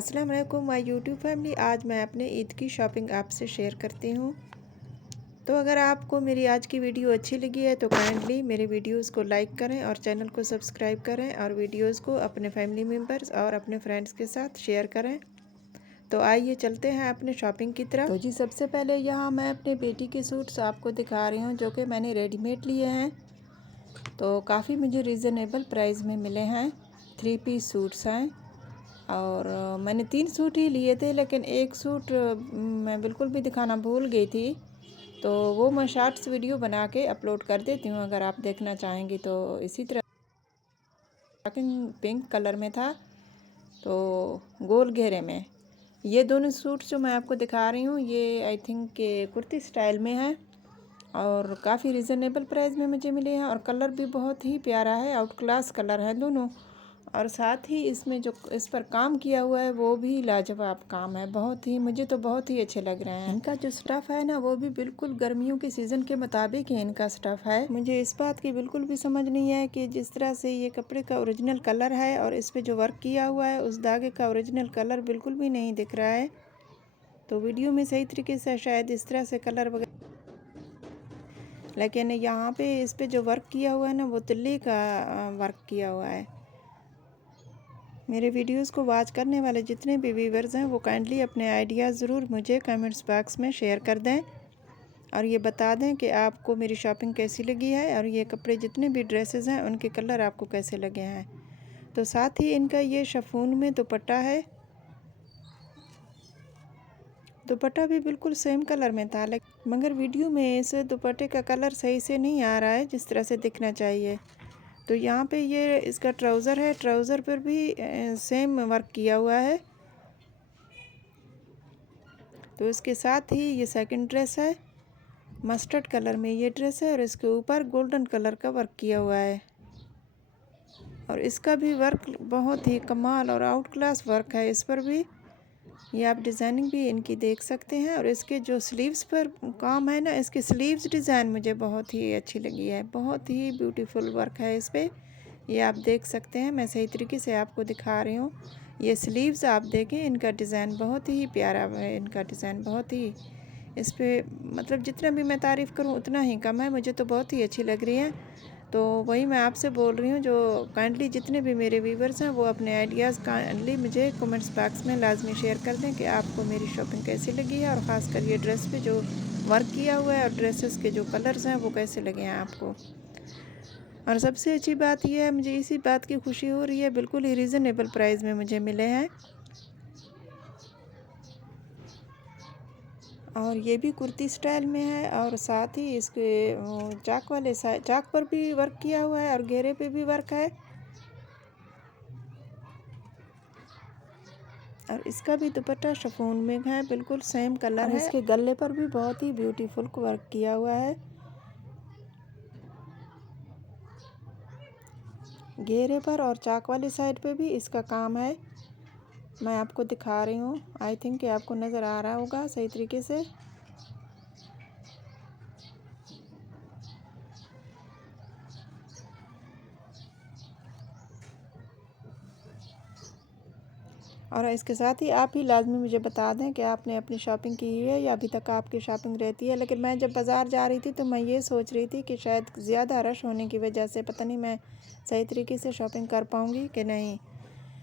अस्सलाम वालेकुम my YouTube family. आज मैं अपने ईद की शॉपिंग आपसे शेयर करती हूँ। तो अगर आपको मेरी आज की वीडियो अच्छी लगी है तो काइंडली मेरे वीडियोस को लाइक करें और चैनल को सब्सक्राइब करें और वीडियोस को अपने फैमिली मेम्बर्स और अपने फ्रेंड्स के साथ शेयर करें। तो आइए चलते हैं अपने शॉपिंग की तरफ। तो जी सबसे पहले यहाँ मैं अपने बेटी के सूट्स आपको दिखा रही हूँ जो कि मैंने रेडीमेड लिए हैं। तो काफ़ी मुझे रीज़नेबल प्राइस में मिले हैं। 3 पीस सूट्स हैं और मैंने 3 सूट ही लिए थे, लेकिन एक सूट मैं बिल्कुल भी दिखाना भूल गई थी। तो वो मैं शॉर्ट्स वीडियो बना के अपलोड कर देती हूँ, अगर आप देखना चाहेंगी। तो इसी तरह पिंक कलर में था, तो गोल घेरे में। ये दोनों सूट जो मैं आपको दिखा रही हूँ ये आई थिंक के कुर्ती स्टाइल में है और काफ़ी रिजनेबल प्राइस में मुझे मिले हैं। और कलर भी बहुत ही प्यारा है, आउट क्लास कलर है दोनों। और साथ ही इसमें जो इस पर काम किया हुआ है वो भी लाजवाब काम है, बहुत ही मुझे तो बहुत ही अच्छे लग रहे हैं। इनका जो स्टफ़ है ना वो भी बिल्कुल गर्मियों के सीज़न के मुताबिक ही इनका स्टफ़ है। मुझे इस बात की बिल्कुल भी समझ नहीं है कि जिस तरह से ये कपड़े का ओरिजिनल कलर है और इस पर जो वर्क किया हुआ है उस धागे का ओरिजिनल कलर बिल्कुल भी नहीं दिख रहा है। तो वीडियो में सही तरीके से शायद इस तरह से कलर वगैरह, लेकिन यहाँ पे इस पे जो वर्क किया हुआ है ना वो तिल्ली का वर्क किया हुआ है। मेरे वीडियोस को वॉच करने वाले जितने भी व्यूवर्स हैं वो काइंडली अपने आइडियाज़ ज़रूर मुझे कमेंट्स बॉक्स में शेयर कर दें और ये बता दें कि आपको मेरी शॉपिंग कैसी लगी है और ये कपड़े जितने भी ड्रेसेस हैं उनके कलर आपको कैसे लगे हैं। तो साथ ही इनका ये शिफॉन में दुपट्टा है, दुपट्टा भी बिल्कुल सेम कलर में था, लेकिन मगर वीडियो में इस दुपट्टे का कलर सही से नहीं आ रहा है जिस तरह से दिखना चाहिए। तो यहाँ पे ये इसका ट्राउज़र है, ट्राउज़र पर भी सेम वर्क किया हुआ है। तो इसके साथ ही ये सेकंड ड्रेस है, मस्टर्ड कलर में ये ड्रेस है और इसके ऊपर गोल्डन कलर का वर्क किया हुआ है। और इसका भी वर्क बहुत ही कमाल और आउट क्लास वर्क है इस पर भी। ये आप डिज़ाइनिंग भी इनकी देख सकते हैं। और इसके जो स्लीव्स पर काम है ना, इसकी स्लीव्स डिज़ाइन मुझे बहुत ही अच्छी लगी है, बहुत ही ब्यूटीफुल वर्क है इस पर। ये आप देख सकते हैं, मैं सही तरीके से आपको दिखा रही हूँ। ये स्लीव्स आप देखें, इनका डिज़ाइन बहुत ही प्यारा है, इनका डिज़ाइन बहुत ही इस पर मतलब जितना भी मैं तारीफ़ करूँ उतना ही कम है, मुझे तो बहुत ही अच्छी लग रही है। तो वही मैं आपसे बोल रही हूँ, जो काइंडली जितने भी मेरे व्यूवर्स हैं वो अपने आइडियाज़ काइंडली मुझे कमेंट्स बॉक्स में लाजमी शेयर कर दें कि आपको मेरी शॉपिंग कैसी लगी है और ख़ासकर ये ड्रेस पे जो वर्क किया हुआ है और ड्रेसेस के जो कलर्स हैं वो कैसे लगे हैं आपको। और सबसे अच्छी बात यह है, मुझे इसी बात की खुशी हो रही है, बिल्कुल ही रीज़नेबल प्राइस में मुझे मिले हैं। और ये भी कुर्ती स्टाइल में है और साथ ही इसके चाक वाले चाक पर भी वर्क किया हुआ है और घेरे पे भी वर्क है। और इसका भी दुपट्टा शिफॉन में है, बिल्कुल सेम कलर है। इसके गले पर भी बहुत ही ब्यूटीफुल वर्क किया हुआ है। घेरे पर और चाक वाली साइड पे भी इसका काम है, मैं आपको दिखा रही हूँ। आई थिंक कि आपको नज़र आ रहा होगा सही तरीके से। और इसके साथ ही आप ही लाजमी मुझे बता दें कि आपने अपनी शॉपिंग की है या अभी तक आपकी शॉपिंग रहती है। लेकिन मैं जब बाज़ार जा रही थी तो मैं ये सोच रही थी कि शायद ज़्यादा रश होने की वजह से पता नहीं मैं सही तरीके से शॉपिंग कर पाऊँगी कि नहीं।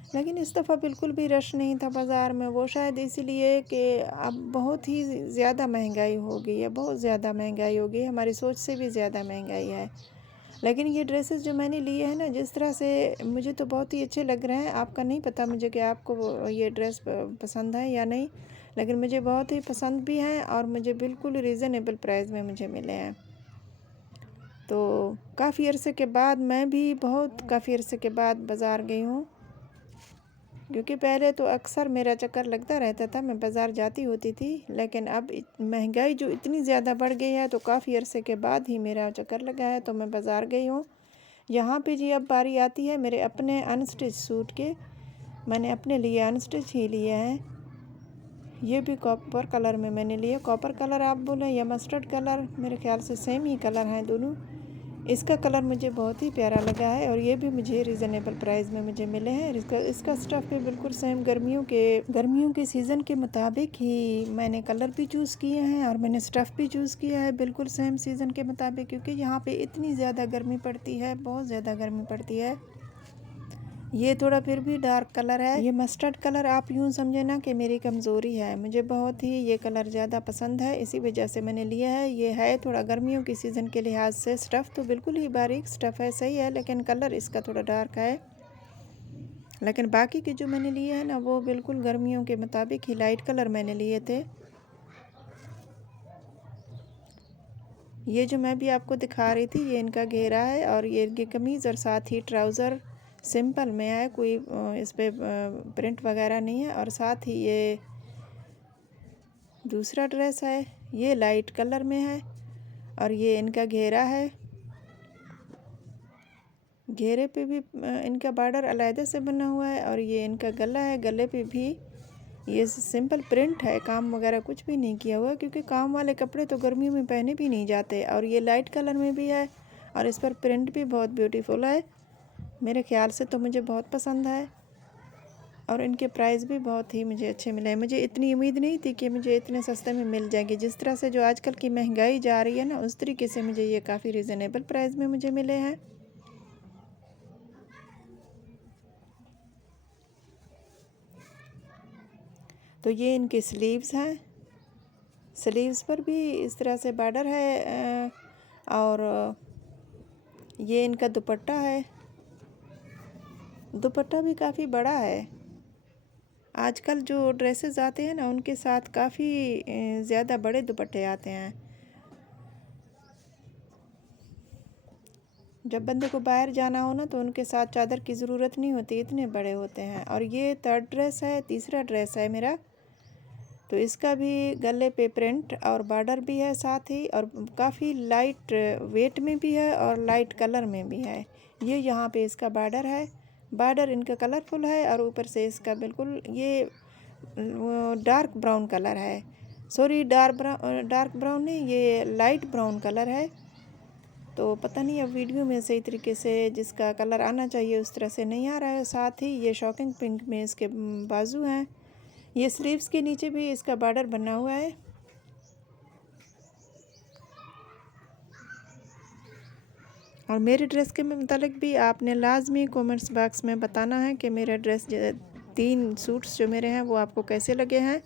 लेकिन इस दफ़ा बिल्कुल भी रश नहीं था बाज़ार में, वो शायद इसीलिए कि अब बहुत ही ज़्यादा महंगाई हो गई है, बहुत ज़्यादा महंगाई हो गई है, हमारी सोच से भी ज़्यादा महंगाई है। लेकिन ये ड्रेसेस जो मैंने लिए हैं ना, जिस तरह से मुझे तो बहुत ही अच्छे लग रहे हैं। आपका नहीं पता मुझे कि आपको ये ड्रेस पसंद है या नहीं, लेकिन मुझे बहुत ही पसंद भी हैं और मुझे बिल्कुल रीज़नेबल प्राइस में मुझे मिले हैं। तो काफ़ी अरसे के बाद मैं भी काफ़ी अरसे के बाद बाज़ार गई हूँ, क्योंकि पहले तो अक्सर मेरा चक्कर लगता रहता था, मैं बाज़ार जाती होती थी। लेकिन अब महंगाई जो इतनी ज़्यादा बढ़ गई है तो काफ़ी अरसे के बाद ही मेरा चक्कर लगा है, तो मैं बाज़ार गई हूँ। यहाँ पे जी अब बारी आती है मेरे अपने अनस्टिच सूट के। मैंने अपने लिए अनस्टिच ही लिए हैं। ये भी कॉपर कलर में मैंने लिए, कॉपर कलर आप बोलें या मस्टर्ड कलर, मेरे ख्याल से सेम ही कलर हैं दोनों। इसका कलर मुझे बहुत ही प्यारा लगा है और ये भी मुझे रीज़नेबल प्राइस में मुझे मिले हैं। इसका स्टफ़ भी बिल्कुल सेम गर्मियों के सीज़न के मुताबिक ही मैंने कलर भी चूज़ किए हैं और मैंने स्टफ़ भी चूज़ किया है बिल्कुल सेम सीज़न के मुताबिक, क्योंकि यहाँ पे इतनी ज़्यादा गर्मी पड़ती है, बहुत ज़्यादा गर्मी पड़ती है। ये थोड़ा फिर भी डार्क कलर है, ये मस्टर्ड कलर आप यूँ समझे ना कि मेरी कमज़ोरी है, मुझे बहुत ही ये कलर ज़्यादा पसंद है, इसी वजह से मैंने लिया है। ये है थोड़ा गर्मियों की सीज़न के लिहाज से, स्टफ़ तो बिल्कुल ही बारीक स्टफ़ है, सही है, लेकिन कलर इसका थोड़ा डार्क है। लेकिन बाकी के जो मैंने लिए हैं ना वो बिल्कुल गर्मियों के मुताबिक ही लाइट कलर मैंने लिए थे। ये जो मैं भी आपको दिखा रही थी ये इनका घेरा है और ये कमीज़ और साथ ही ट्राउज़र सिंपल में है, कोई इस पे प्रिंट वगैरह नहीं है। और साथ ही ये दूसरा ड्रेस है, ये लाइट कलर में है और ये इनका घेरा है। घेरे पे भी इनका बॉर्डर अलग से बना हुआ है और ये इनका गला है, गले पे भी ये सिंपल प्रिंट है, काम वगैरह कुछ भी नहीं किया हुआ, क्योंकि काम वाले कपड़े तो गर्मियों में पहने भी नहीं जाते। और ये लाइट कलर में भी है और इस पर प्रिंट भी बहुत ब्यूटीफुल है, मेरे ख्याल से तो मुझे बहुत पसंद है। और इनके प्राइस भी बहुत ही मुझे अच्छे मिले हैं। मुझे इतनी उम्मीद नहीं थी कि मुझे इतने सस्ते में मिल जाएंगे, जिस तरह से जो आजकल की महंगाई जा रही है ना, उस तरीके से मुझे ये काफ़ी रीज़नेबल प्राइस में मुझे मिले हैं। तो ये इनके स्लीव्स हैं, स्लीव्स पर भी इस तरह से बॉर्डर है और ये इनका दुपट्टा है, दुपट्टा भी काफ़ी बड़ा है। आजकल जो ड्रेसेस आते हैं ना उनके साथ काफ़ी ज़्यादा बड़े दुपट्टे आते हैं, जब बंदे को बाहर जाना हो ना तो उनके साथ चादर की ज़रूरत नहीं होती, इतने बड़े होते हैं। और ये थर्ड ड्रेस है, तीसरा ड्रेस है मेरा, तो इसका भी गले पे प्रिंट और बॉर्डर भी है साथ ही, और काफ़ी लाइट वेट में भी है और लाइट कलर में भी है। ये यहाँ पे इसका बॉर्डर है, बॉर्डर इनका कलरफुल है और ऊपर से इसका बिल्कुल ये डार्क ब्राउन कलर है, सॉरी डार्क ब्राउन नहीं, ये लाइट ब्राउन कलर है। तो पता नहीं अब वीडियो में सही तरीके से जिसका कलर आना चाहिए उस तरह से नहीं आ रहा है। साथ ही ये शॉकिंग पिंक में इसके बाजू हैं, ये स्लीव्स के नीचे भी इसका बॉर्डर बना हुआ है। और मेरे ड्रेस के मुतालिक भी आपने लाजमी कमेंट्स बॉक्स में बताना है कि मेरा ड्रेस 3 सूट्स जो मेरे हैं वो आपको कैसे लगे हैं,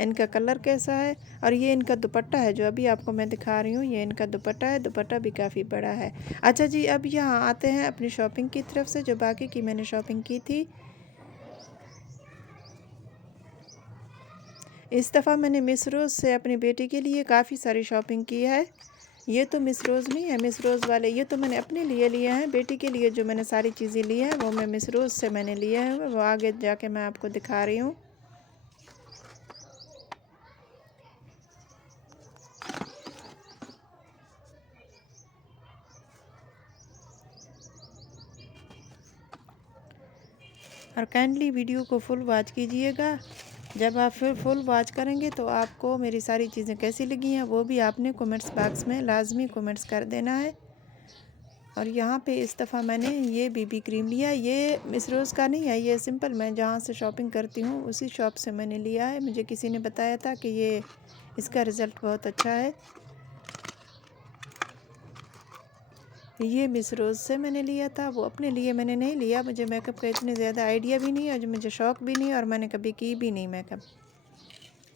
इनका कलर कैसा है। और ये इनका दुपट्टा है जो अभी आपको मैं दिखा रही हूँ, ये इनका दुपट्टा है, दुपट्टा भी काफ़ी बड़ा है। अच्छा जी, अब यहाँ आते हैं अपनी शॉपिंग की तरफ से, जो बाकी की मैंने शॉपिंग की थी। इस दफ़ा मैंने मिस रोज़ से अपनी बेटी के लिए काफ़ी सारी शॉपिंग की है। ये तो मिस रोज़ नहीं है, मिस रोज़ वाले ये तो मैंने अपने लिए हैं, बेटी के लिए जो मैंने सारी चीज़ें ली हैं वो मैं मिस रोज़ से मैंने लिए हैं, वो आगे जाके मैं आपको दिखा रही हूँ। और काइंडली वीडियो को फुल वॉच कीजिएगा, जब आप फिर फुल वॉच करेंगे तो आपको मेरी सारी चीज़ें कैसी लगी हैं वो भी आपने कमेंट्स बॉक्स में लाजमी कमेंट्स कर देना है। और यहाँ पे इस दफ़ा मैंने ये बीबी क्रीम लिया, ये मिस रोज़ का नहीं है, ये सिंपल मैं जहाँ से शॉपिंग करती हूँ उसी शॉप से मैंने लिया है। मुझे किसी ने बताया था कि ये इसका रिज़ल्ट बहुत अच्छा है। ये मिस रोज़ से मैंने लिया था, वो अपने लिए मैंने नहीं लिया, मुझे मेकअप का इतने ज़्यादा आइडिया भी नहीं और मुझे शौक़ भी नहीं और मैंने कभी की भी नहीं मेकअप।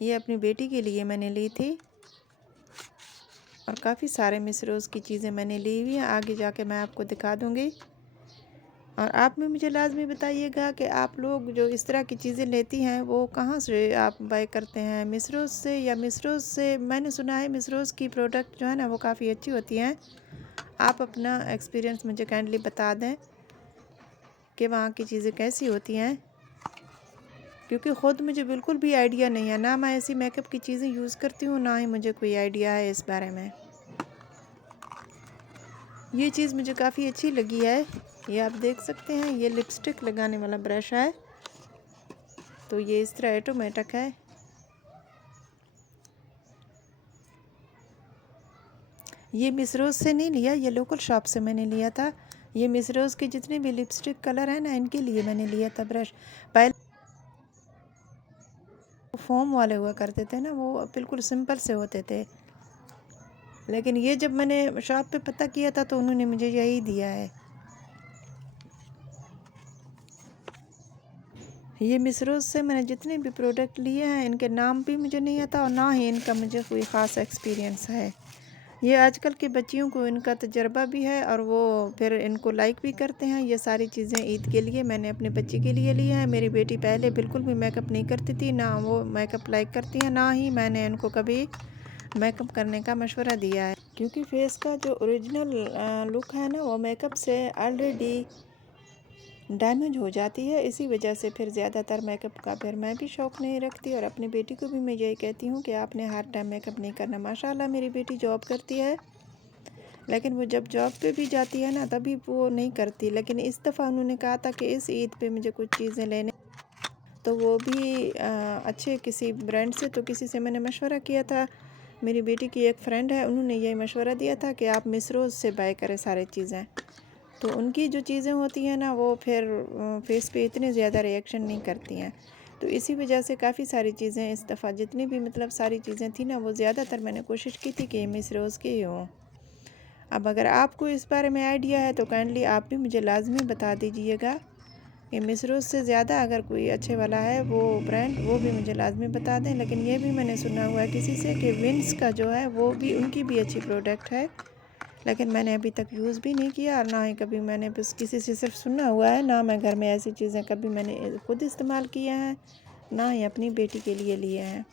ये अपनी बेटी के लिए मैंने ली थी और काफ़ी सारे मिस रोज़ की चीज़ें मैंने ली हुई हैं, आगे जाके मैं आपको दिखा दूँगी। और आप भी मुझे लाजमी बताइएगा कि आप लोग जो इस तरह की चीज़ें लेती हैं वो कहाँ से आप बाय करते हैं, मिस रोज़ से या मिस रोज़ से। मैंने सुना है मिस रोज़ की प्रोडक्ट जो है ना वो काफ़ी अच्छी होती हैं। आप अपना एक्सपीरियंस मुझे काइंडली बता दें कि वहाँ की चीज़ें कैसी होती हैं, क्योंकि ख़ुद मुझे बिल्कुल भी आइडिया नहीं है, ना मैं ऐसी मेकअप की चीज़ें यूज़ करती हूँ ना ही मुझे कोई आइडिया है इस बारे में। ये चीज़ मुझे काफ़ी अच्छी लगी है, ये आप देख सकते हैं, ये लिपस्टिक लगाने वाला ब्रश है, तो ये इस तरह ऑटोमेटिक है। ये मिस रोज़ से नहीं लिया, ये लोकल शॉप से मैंने लिया था। ये मिस रोज़ के जितने भी लिपस्टिक कलर हैं ना, इनके लिए मैंने लिया था ब्रश। पहले फोम वाले हुआ करते थे ना, वो बिल्कुल सिंपल से होते थे, लेकिन ये जब मैंने शॉप पे पता किया था तो उन्होंने मुझे यही दिया है। ये मिस रोज़ से मैंने जितने भी प्रोडक्ट लिए हैं, इनके नाम भी मुझे नहीं आता और ना ही इनका मुझे कोई ख़ास एक्सपीरियंस है। ये आजकल के बच्चियों को इनका तजर्बा भी है और वो फिर इनको लाइक भी करते हैं। ये सारी चीज़ें ईद के लिए मैंने अपने बच्चे के लिए ली हैं। मेरी बेटी पहले बिल्कुल भी मेकअप नहीं करती थी, ना वो मेकअप लाइक करती है, ना ही मैंने इनको कभी मेकअप करने का मशवरा दिया है, क्योंकि फेस का जो ओरिजिनल लुक है ना, वो मेकअप से ऑलरेडी डैमेज हो जाती है। इसी वजह से फिर ज़्यादातर मेकअप का फिर मैं भी शौक़ नहीं रखती और अपनी बेटी को भी मैं यही कहती हूँ कि आपने हर टाइम मेकअप नहीं करना। माशाल्लाह मेरी बेटी जॉब करती है, लेकिन वो जब जॉब पे भी जाती है ना, तभी वो नहीं करती। लेकिन इस दफ़ा उन्होंने कहा था कि इस ईद पे मुझे कुछ चीज़ें लेने, तो वो भी अच्छे किसी ब्रांड से, तो किसी से मैंने मशवरा किया था। मेरी बेटी की एक फ़्रेंड है, उन्होंने यही मशवरा दिया था कि आप मिस रोज़ से बाय करें सारी चीज़ें। तो उनकी जो चीज़ें होती हैं ना, वो फिर फेस पे इतने ज़्यादा रिएक्शन नहीं करती हैं। तो इसी वजह से काफ़ी सारी चीज़ें इस दफ़ा जितनी भी मतलब सारी चीज़ें थी ना, वो ज़्यादातर मैंने कोशिश की थी कि मिस रोज़ की ही हों। अब अगर आपको इस बारे में आइडिया है तो काइंडली आप भी मुझे लाजमी बता दीजिएगा कि मिस रोज़ से ज़्यादा अगर कोई अच्छे वाला है वो ब्रांड, वो भी मुझे लाजमी बता दें। लेकिन ये भी मैंने सुना हुआ है किसी से कि विंस का जो है वो भी, उनकी भी अच्छी प्रोडक्ट है, लेकिन मैंने अभी तक यूज़ भी नहीं किया और ना ही कभी मैंने बस किसी से सिर्फ सुना हुआ है। ना मैं घर में ऐसी चीज़ें कभी मैंने खुद इस्तेमाल किए हैं, ना ही अपनी बेटी के लिए लिए हैं।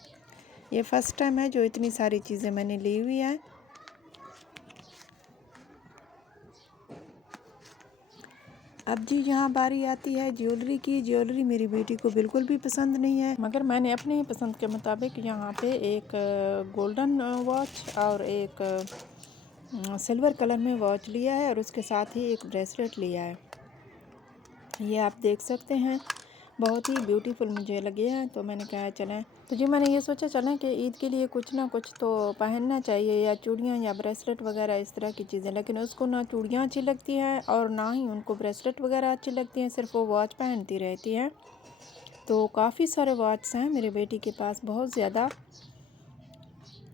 ये फ़र्स्ट टाइम है जो इतनी सारी चीज़ें मैंने ली हुई हैं। अब जी यहाँ बारी आती है ज्वेलरी की। ज्वेलरी मेरी बेटी को बिल्कुल भी पसंद नहीं है, मगर मैंने अपने ही पसंद के मुताबिक यहाँ पे एक गोल्डन वॉच और एक सिल्वर कलर में वॉच लिया है और उसके साथ ही एक ब्रेसलेट लिया है। ये आप देख सकते हैं, बहुत ही ब्यूटीफुल मुझे लगे हैं, तो मैंने कहा चलें, तो जी मैंने ये सोचा चलें कि ईद के लिए कुछ ना कुछ तो पहनना चाहिए, या चूड़ियाँ या ब्रेसलेट वगैरह इस तरह की चीज़ें। लेकिन उसको ना चूड़ियाँ अच्छी लगती हैं और ना ही उनको ब्रेसलेट वगैरह अच्छी लगती हैं, सिर्फ वो वॉच पहनती रहती हैं। तो काफ़ी सारे वॉच हैं मेरी बेटी के पास, बहुत ज़्यादा।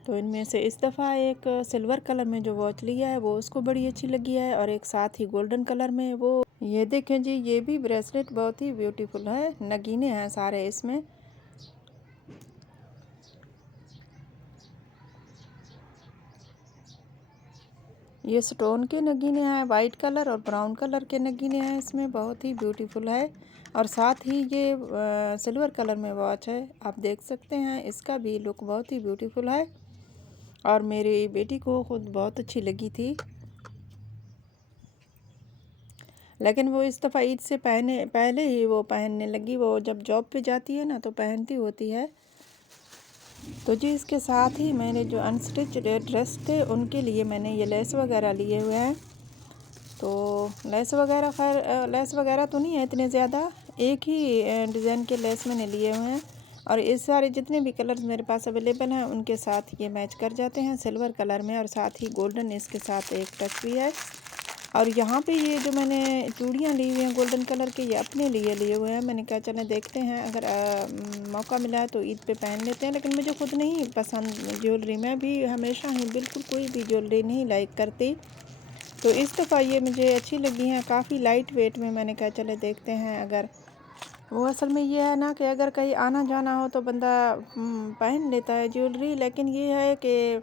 तो इनमें से इस दफ़ा एक सिल्वर कलर में जो वॉच लिया है वो उसको बड़ी अच्छी लगी है, और एक साथ ही गोल्डन कलर में वो, ये देखें जी, ये भी ब्रेसलेट बहुत ही ब्यूटीफुल है, नगीने हैं सारे इसमें। ये स्टोन के नगीने हैं, वाइट कलर और ब्राउन कलर के नगीने हैं इसमें, बहुत ही ब्यूटीफुल है। और साथ ही ये सिल्वर कलर में वॉच है, आप देख सकते हैं, इसका भी लुक बहुत ही ब्यूटीफुल है और मेरी बेटी को खुद बहुत अच्छी लगी थी। लेकिन वो इस दफ़ा ईद से पहले ही वो पहनने लगी। वो जब जॉब पे जाती है ना तो पहनती होती है। तो जी इसके साथ ही मैंने जो अनस्टिच ड्रेस थे उनके लिए मैंने ये लेस वगैरह लिए हुए हैं। तो लेस वगैरह लेस वगैरह तो नहीं है इतने ज़्यादा, एक ही डिज़ाइन के लेस मैंने लिए हुए हैं, और इस सारे जितने भी कलर्स मेरे पास अवेलेबल हैं उनके साथ ये मैच कर जाते हैं सिल्वर कलर में, और साथ ही गोल्डन इसके साथ एक टच भी है। और यहाँ पे ये जो मैंने चूड़ियाँ ली हुई हैं गोल्डन कलर के, ये अपने लिए हुए हैं। मैंने कहा चलें देखते हैं, अगर मौका मिला है तो ईद पे पहन लेते हैं। लेकिन मुझे खुद नहीं पसंद ज्वेलरी, मैं भी हमेशा ही बिल्कुल कोई भी ज्वेलरी नहीं लाइक करती। तो इस दफ़ा ये मुझे अच्छी लगी हैं, काफ़ी लाइट वेट में। मैंने कहा चले देखते हैं, अगर वो असल में ये है ना कि अगर कहीं आना जाना हो तो बंदा पहन लेता है ज्वेलरी। लेकिन ये है कि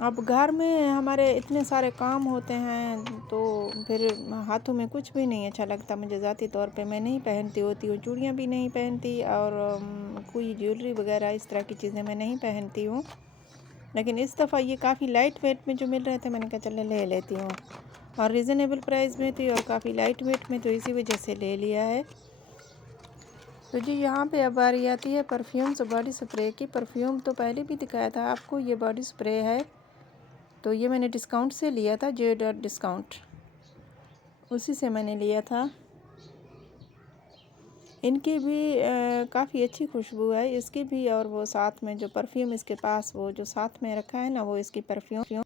अब घर में हमारे इतने सारे काम होते हैं तो फिर हाथों में कुछ भी नहीं अच्छा लगता। मुझे ज़ाती तौर पे मैं नहीं पहनती होती हूँ, चूड़ियाँ भी नहीं पहनती और कोई ज्वेलरी वगैरह इस तरह की चीज़ें मैं नहीं पहनती हूँ। लेकिन इस दफ़ा ये काफ़ी लाइट वेट में जो मिल रहे थे, मैंने कहा चले ले लेती हूँ, और रिज़नेबल प्राइस में थी और काफ़ी लाइट वेट में, तो इसी वजह से ले लिया है। तो जी यहाँ पे अब बारी आती है परफ्यूम्स और बॉडी स्प्रे की। परफ्यूम तो पहले भी दिखाया था आपको, ये बॉडी स्प्रे है, तो ये मैंने डिस्काउंट से लिया था, JDiscount, उसी से मैंने लिया था। इनकी भी काफ़ी अच्छी खुशबू है इसकी भी, और वो साथ में जो परफ्यूम इसके पास वो जो साथ में रखा है ना, वो इसकी परफ्यूम